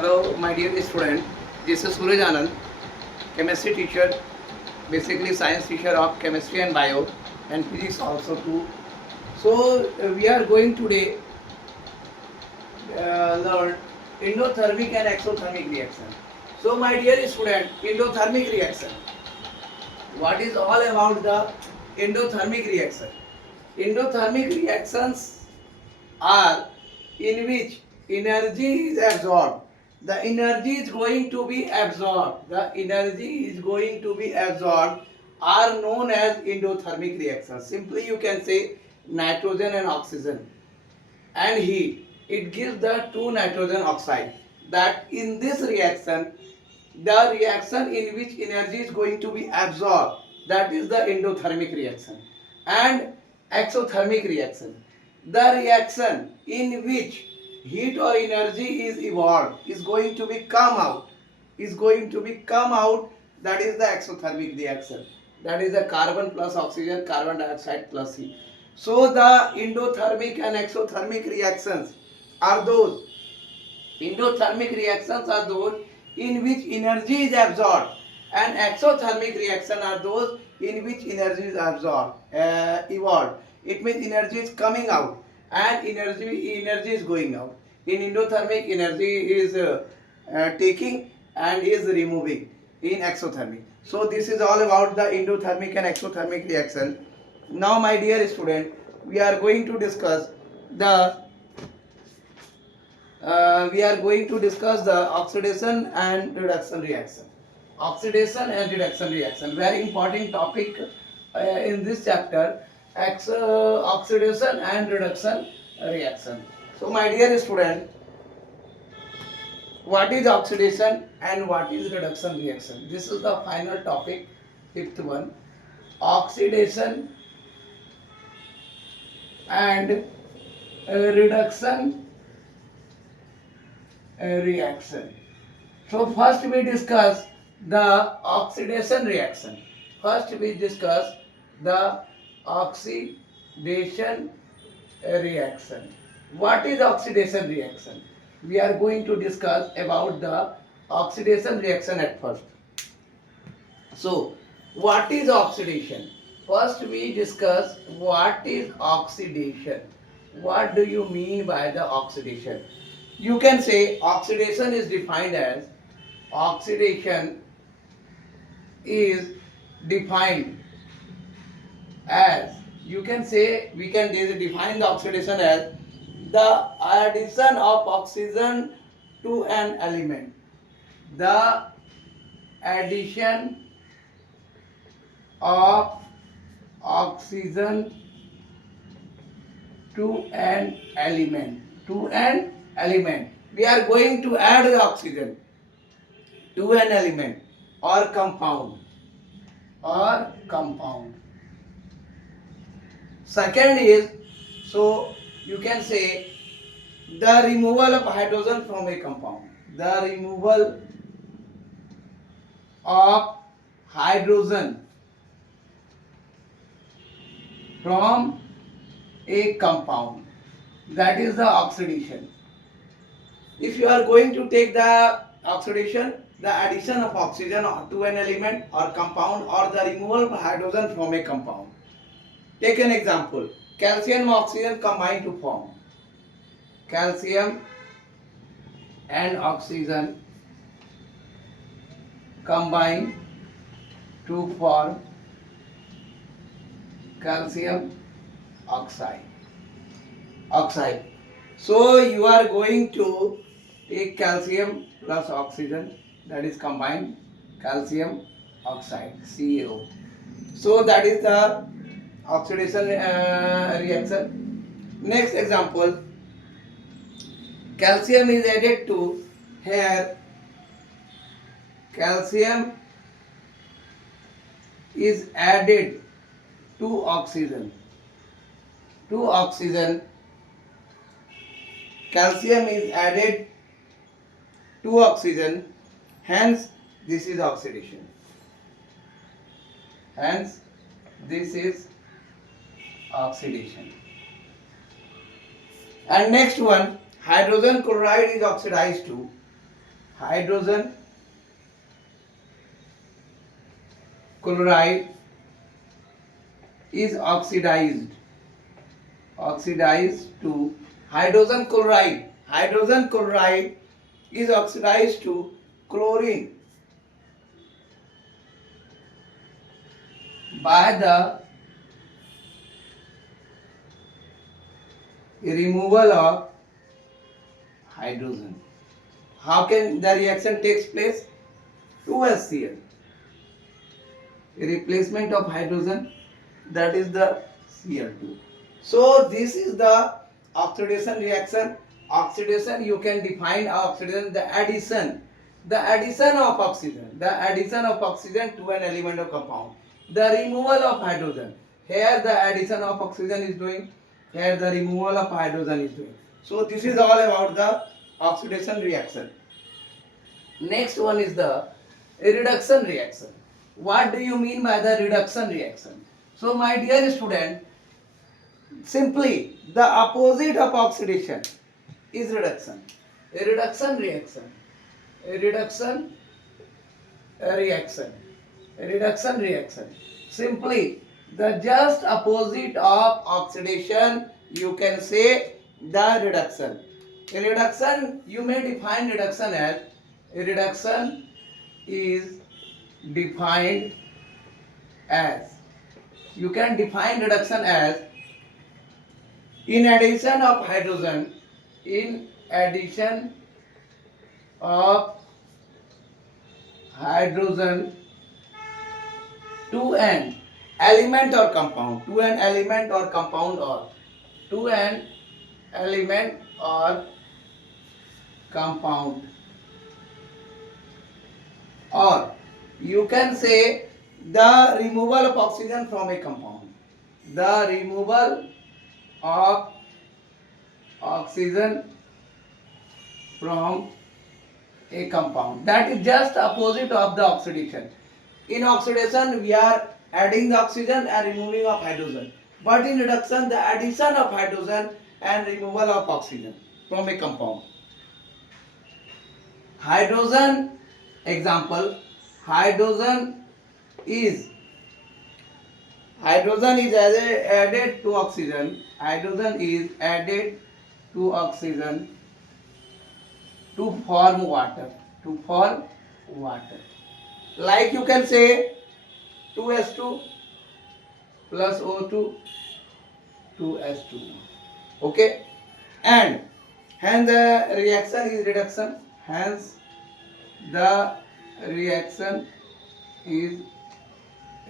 Hello, my dear student. This is Suraj Anand, chemistry teacher, basically science teacher of chemistry and bio, and physics also too. So we are going today learn endothermic and exothermic reaction. So my dear student, endothermic reaction. What is all about the endothermic reaction? Endothermic reactions are in which energy is absorbed. The energy is going to be absorbed. The energy is going to be absorbed are known as endothermic reactions. Simply you can say nitrogen and oxygen and heat. It gives the two nitrogen oxide. That in this reaction, the reaction in which energy is going to be absorbed, that is the endothermic reaction. And exothermic reaction, the reaction in which heat or energy is evolved, is going to be come out, that is the exothermic reaction. That is the carbon plus oxygen, carbon dioxide plus heat. So the endothermic and exothermic reactions are those Endothermic reactions are those in which energy is absorbed, and exothermic reactions are those in which energy is absorbed, evolved. It means energy is coming out and energy is going out. In endothermic, energy is taking and is removing in exothermic. So this is all about the endothermic and exothermic reaction. Now, my dear student, we are going to discuss the the oxidation and reduction reaction. Oxidation and reduction reaction, very important topic in this chapter. Oxidation and reduction reaction. So my dear student, what is oxidation and what is reduction reaction? This is the final topic, fifth one. Oxidation and reduction reaction. So first we discuss the oxidation reaction. First we discuss the oxidation reaction. What is oxidation reaction? We are going to discuss about the oxidation reaction at first. So what is oxidation? First we discuss what is oxidation. What do you mean by the oxidation? You can say oxidation is defined as oxidation is defined as you can say we can define the oxidation as the addition of oxygen to an element. The addition of oxygen to an element. We are going to add the oxygen to an element or compound. Second is, so you can say the removal of hydrogen from a compound. The removal of hydrogen from a compound, that is the oxidation. If you are going to take the oxidation, the addition of oxygen to an element or compound or the removal of hydrogen from a compound. Take an example. Calcium and oxygen combine to form. Calcium and oxygen combine to form calcium oxide. So you are going to take calcium plus oxygen, that is combined calcium oxide, CaO. So that is the oxidation reaction. Next example, calcium is added to here. Calcium is added to oxygen. Calcium is added to oxygen, hence this is oxidation. And next one, hydrogen chloride is oxidized to hydrogen chloride is oxidized to hydrogen chloride. Hydrogen chloride is oxidized to chlorine by the removal of hydrogen. How can the reaction takes place? 2HCl. Replacement of hydrogen, that is the Cl2. So this is the oxidation reaction. Oxidation, you can define oxidation, the addition of oxygen, to an element of compound, the removal of hydrogen. Here the addition of oxygen is doing, here the removal of hydrogen is doing. So this is all about the oxidation reaction. Next one is the reduction reaction. What do you mean by the reduction reaction? So my dear student, simply the opposite of oxidation is reduction. A reduction reaction. A reduction reaction. A reduction reaction. Simply the just opposite of oxidation, you can say the reduction. A reduction, you may define reduction as, a reduction is defined as, you can define reduction as, in addition of hydrogen, in addition of hydrogen to an element or compound, to an element or compound, or to an element or compound, or you can say the removal of oxygen from a compound, the removal of oxygen from a compound. That is just opposite of the oxidation. In oxidation we are adding the oxygen and removing of hydrogen, but in reduction the addition of hydrogen and removal of oxygen from a compound. Hydrogen, example, hydrogen is added to oxygen. Hydrogen is added to oxygen to form water. To form water. Like you can say 2H2 plus O2, 2H2. Okay? And hence the reaction is reduction. Hence the reaction is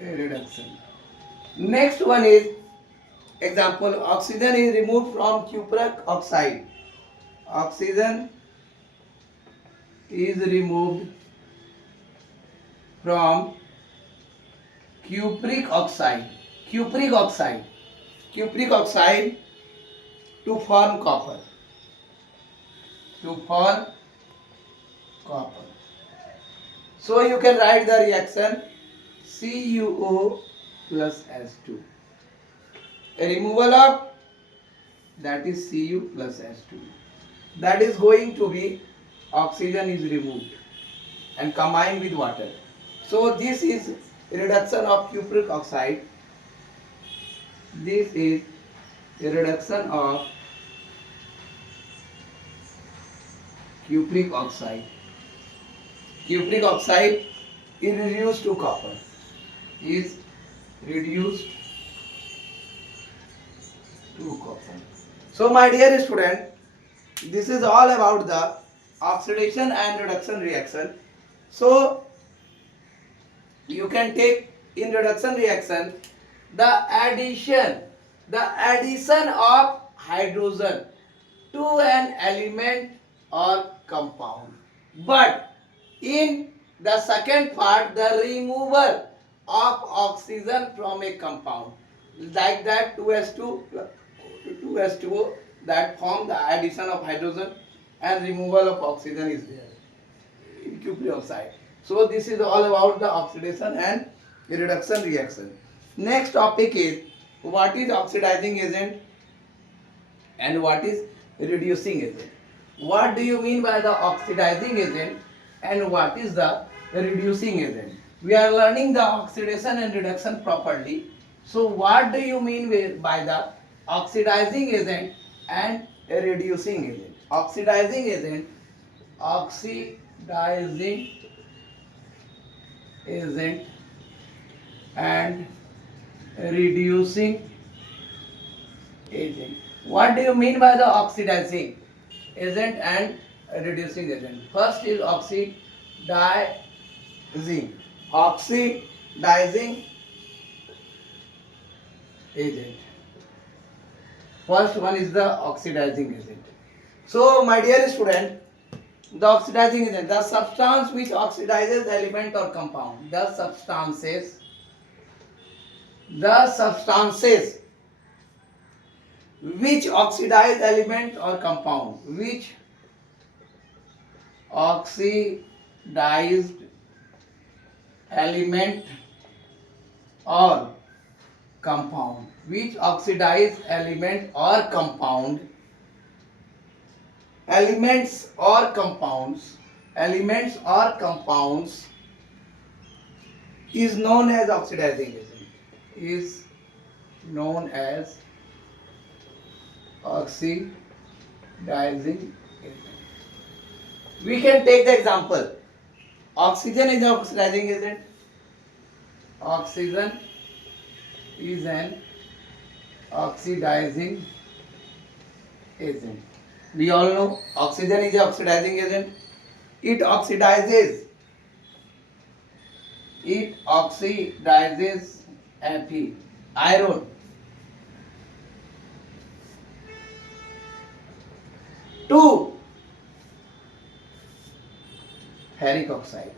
a reduction. Next one is example, oxygen is removed from cupric oxide. Oxygen is removed from cupric oxide to form copper. So you can write the reaction CuO plus H2. A removal of, that is Cu plus H2. That is going to be, oxygen is removed and combined with water. So this is reduction of cupric oxide. This is a reduction of cupric oxide. Cupric oxide is reduced to copper. Is reduced to copper. So my dear student, this is all about the oxidation and reduction reaction. So you can take in reduction reaction the addition of hydrogen to an element or compound. But in the second part, the removal of oxygen from a compound, like that 2H2 2H2O, that form the addition of hydrogen and removal of oxygen is there in cupric oxide. So this is all about the oxidation and reduction reaction. Next topic is, what is oxidizing agent and what is reducing agent. What do you mean by the oxidizing agent and what is the reducing agent. We are learning the oxidation and reduction properly. So what do you mean by the oxidizing agent and a reducing agent? Oxidizing agent and reducing agent. What do you mean by the oxidizing agent and reducing agent? First is oxidizing. Oxidizing agent. First one is the oxidizing agent. So, my dear student, the oxidizing agent, the substance which oxidizes element or compound. The substances which oxidize element or compound. Which oxidized element or compound. Which oxidize element or compound. Elements or compounds is known as oxidizing agent. Is known as oxidizing agent. We can take the example. Oxygen is an oxidizing agent. Oxygen is an oxidizing agent. We all know oxygen is an oxidizing agent. It oxidizes Fe, iron, to ferric oxide,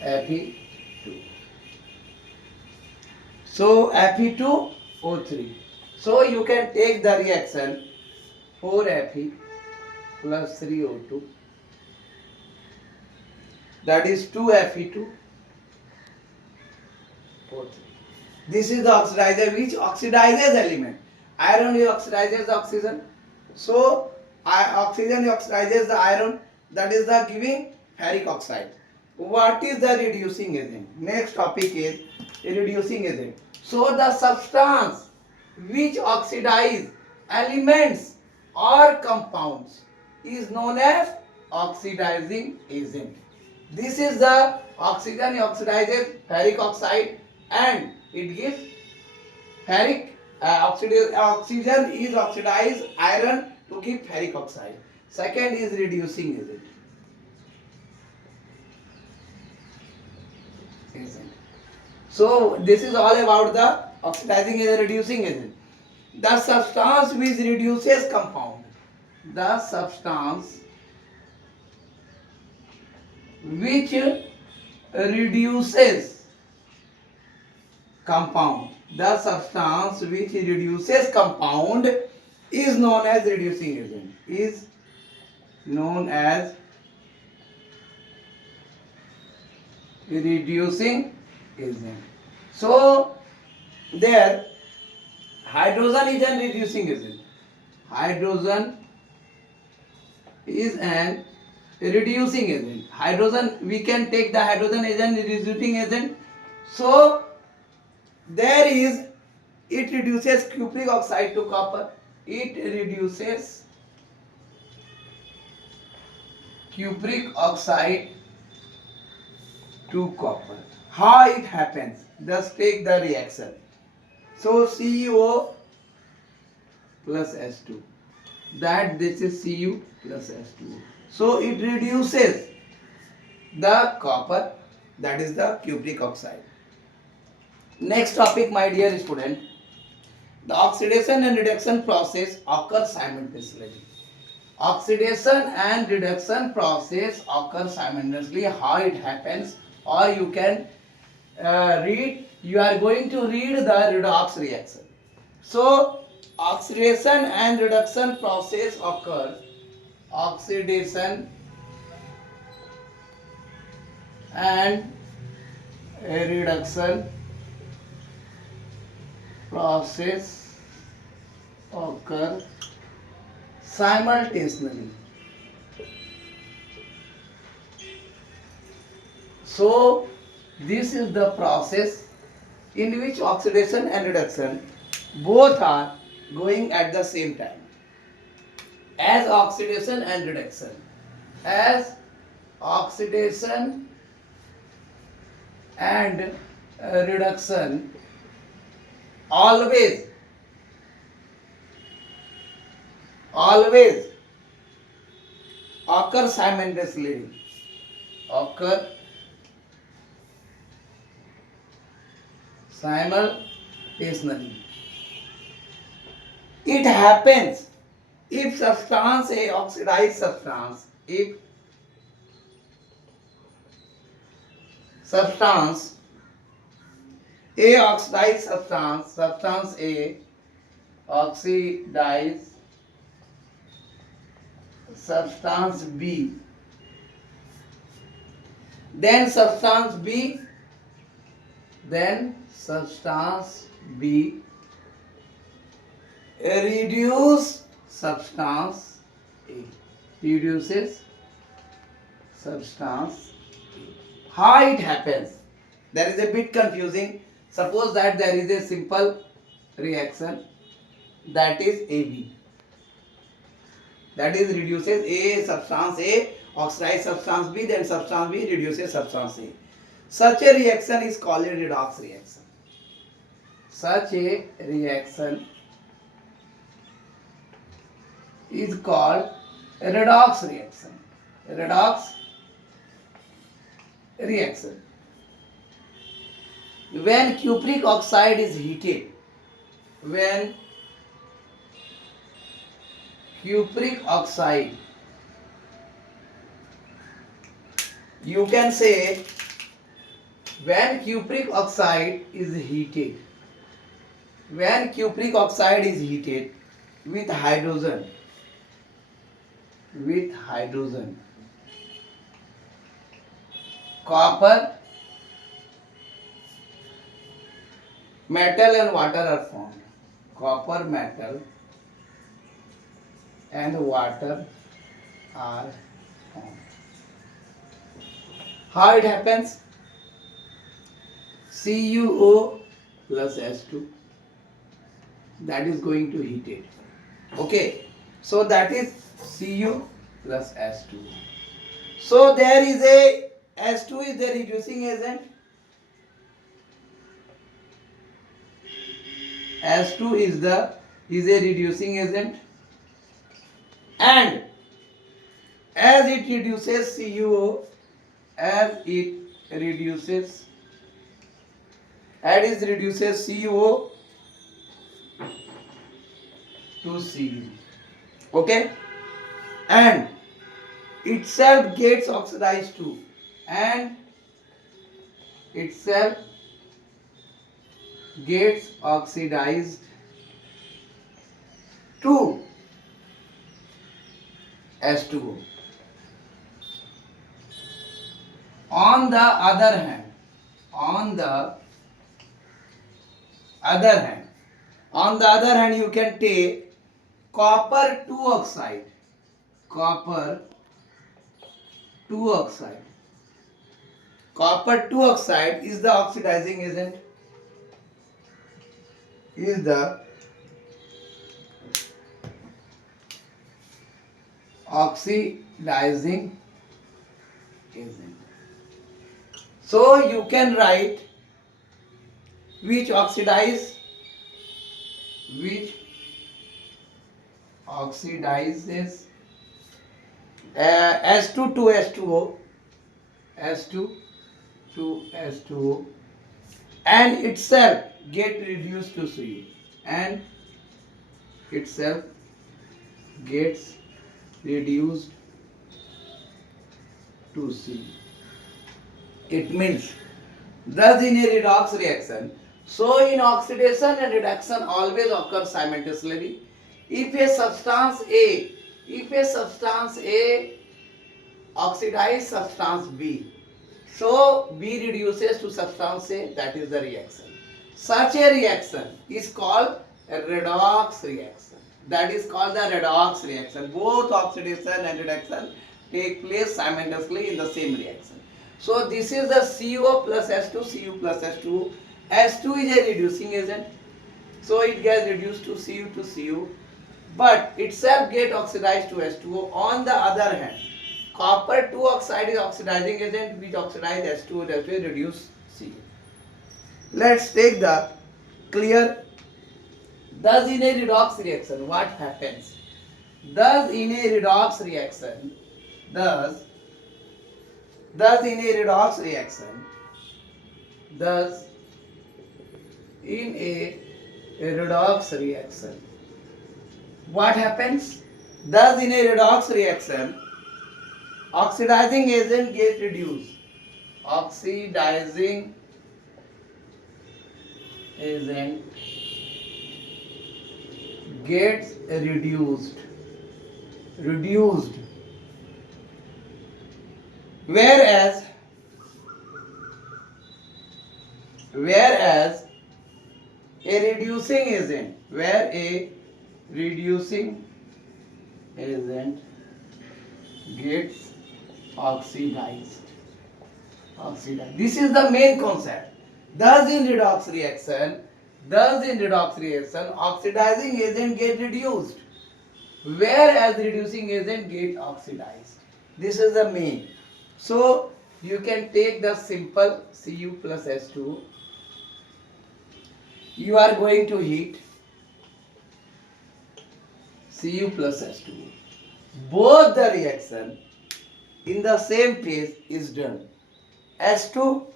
Fe2. So Fe2O3. So you can take the reaction 4Fe plus 3O2, that is 2Fe2O3. This is the oxidizer which oxidizes element. Iron oxidizes the oxygen. So oxygen oxidizes the iron, that is the giving ferric oxide. What is the reducing agent? Next topic is reducing agent. So the substance which oxidize elements or compounds is known as oxidizing agent. This is the oxygen oxidizes ferric oxide and it gives ferric oxygen is oxidized iron to give ferric oxide. Second is reducing agent. So this is all about the oxidizing agent, reducing agent. The substance which reduces compound. The substance which reduces compound. The substance which reduces compound is known as reducing agent. Is known as reducing agent. So there hydrogen is an reducing agent. Hydrogen is an reducing agent. Hydrogen, we can take the hydrogen as an reducing agent. So there is, it reduces cupric oxide to copper. It reduces cupric oxide to copper. How it happens? Just take the reaction. So CuO plus S2. That this is Cu plus S2. So it reduces the copper, that is the cupric oxide. Next topic, my dear student. The oxidation and reduction process occur simultaneously. Oxidation and reduction process occur simultaneously. How it happens? Or you can read, you are going to read the redox reaction. So oxidation and reduction process occur. Oxidation and reduction process occur simultaneously. So this is the process in which oxidation and reduction both are going at the same time. As oxidation and reduction, as oxidation and reduction always occur simultaneously, occur simultaneously. It happens if substance A, oxidized substance, if substance A, oxidized substance A, oxidized substance B, then substance B, reduce substance A, reduces substance A. How it happens? There is a bit confusing. Suppose that there is a simple reaction, that is AB. That is reduces A, substance A, oxidized substance B, then substance B reduces substance A. Such a reaction is called a redox reaction. Such a reaction is called a redox reaction. A redox reaction. When cupric oxide is heated, when cupric oxide, you can say when cupric oxide is heated, when cupric oxide is heated with hydrogen, copper, metal and water are formed. Copper, metal and water are formed. How it happens? CuO plus S2, that is going to heat it. Okay, so that is Cu plus S2. So there is a S2 is the reducing agent. S2 is a reducing agent, and as it reduces CuO, as it reduces CuO to Cu. Okay, and itself gets oxidized too, and itself gets oxidized to S2O. On the other hand, you can take copper 2 oxide. Copper 2 oxide is the oxidizing agent. Is the oxidizing agent. So you can write which oxidizes S2 to S2O, S2 to S2O, and itself get reduced to Cu, and itself gets reduced to C. It means, thus in a redox reaction, so in oxidation and reduction always occur simultaneously. If a substance A oxidize substance B, so B reduces to substance A, that is the reaction. Such a reaction is called a redox reaction. That is called the redox reaction. Both oxidation and reduction take place simultaneously in the same reaction. So this is the CO plus S2, Cu plus S2. S2 is a reducing agent, so it gets reduced to Cu, but itself get oxidized to S2O. On the other hand, copper 2 oxide is oxidizing agent which oxidize S2O, that will reduce Cu. Let's take the clear. Thus in a redox reaction, what happens? Thus in a redox reaction, thus in a redox reaction, thus in a redox reaction, what happens? Thus in a redox reaction, oxidizing agent gets reduced. Oxidizing agent gets reduced. Whereas a reducing agent, where a reducing agent gets oxidized. This is the main concept. Thus in redox reaction, oxidizing agent get reduced, whereas reducing agent get oxidized. This is the main. So you can take the simple Cu plus S2. You are going to heat Cu plus S2. Both the reaction in the same phase is done. S2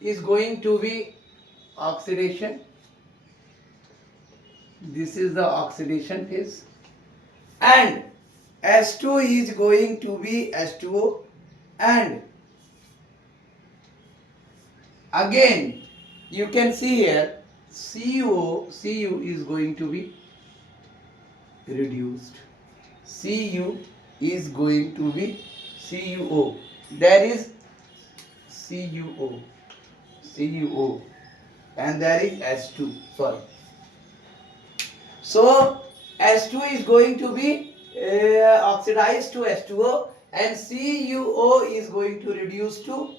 is going to be oxidation. This is the oxidation phase. And S2 is going to be H2O, and again you can see here Cu is going to be reduced. Cu is going to be CuO. There is CuO, and there is H2. Sorry. So H2 is going to be oxidized to H2O, and CuO is going to reduce to.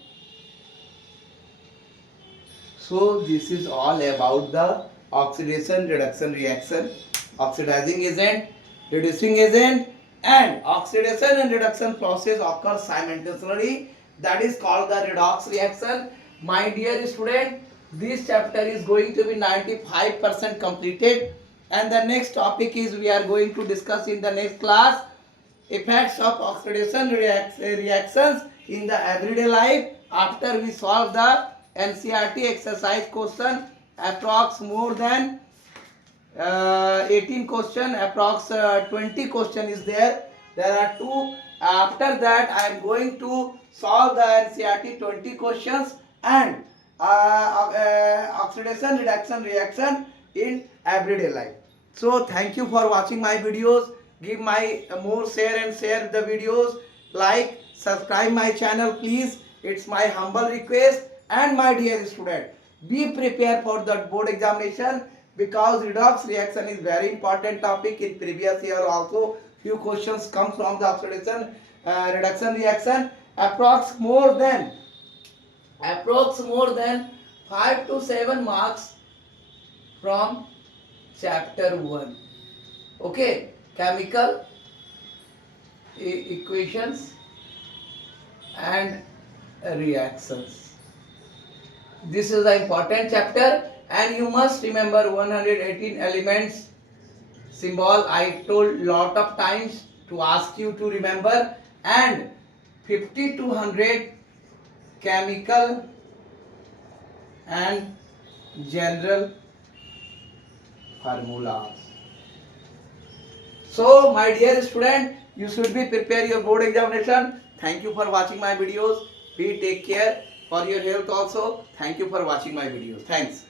So this is all about the oxidation reduction reaction. Oxidizing agent, reducing agent, and oxidation and reduction process occur simultaneously. That is called the redox reaction. My dear student, this chapter is going to be 95% completed, and the next topic is we are going to discuss in the next class effects of oxidation reactions in the everyday life. After we solve the NCERT exercise question, approx more than 18 question, approx 20 question is there. There are two. After that I am going to solve the NCERT 20 questions and oxidation reduction reaction in everyday life. So thank you for watching my videos. Give my more share the videos. Like, subscribe my channel please. It's my humble request. And my dear student, be prepared for the board examination, because redox reaction is very important topic. In previous year also few questions come from the oxidation reduction reaction. Approx more than 5 to 7 marks from chapter 1. Okay, chemical equations and reactions. This is the important chapter, and you must remember 118 elements symbol. I told lot of times to ask you to remember, and 50 to 100 chemical and general formulas. So my dear student, you should be prepare your board examination. Thank you for watching my videos. Be take care for your health also. Thank you for watching my videos. Thanks.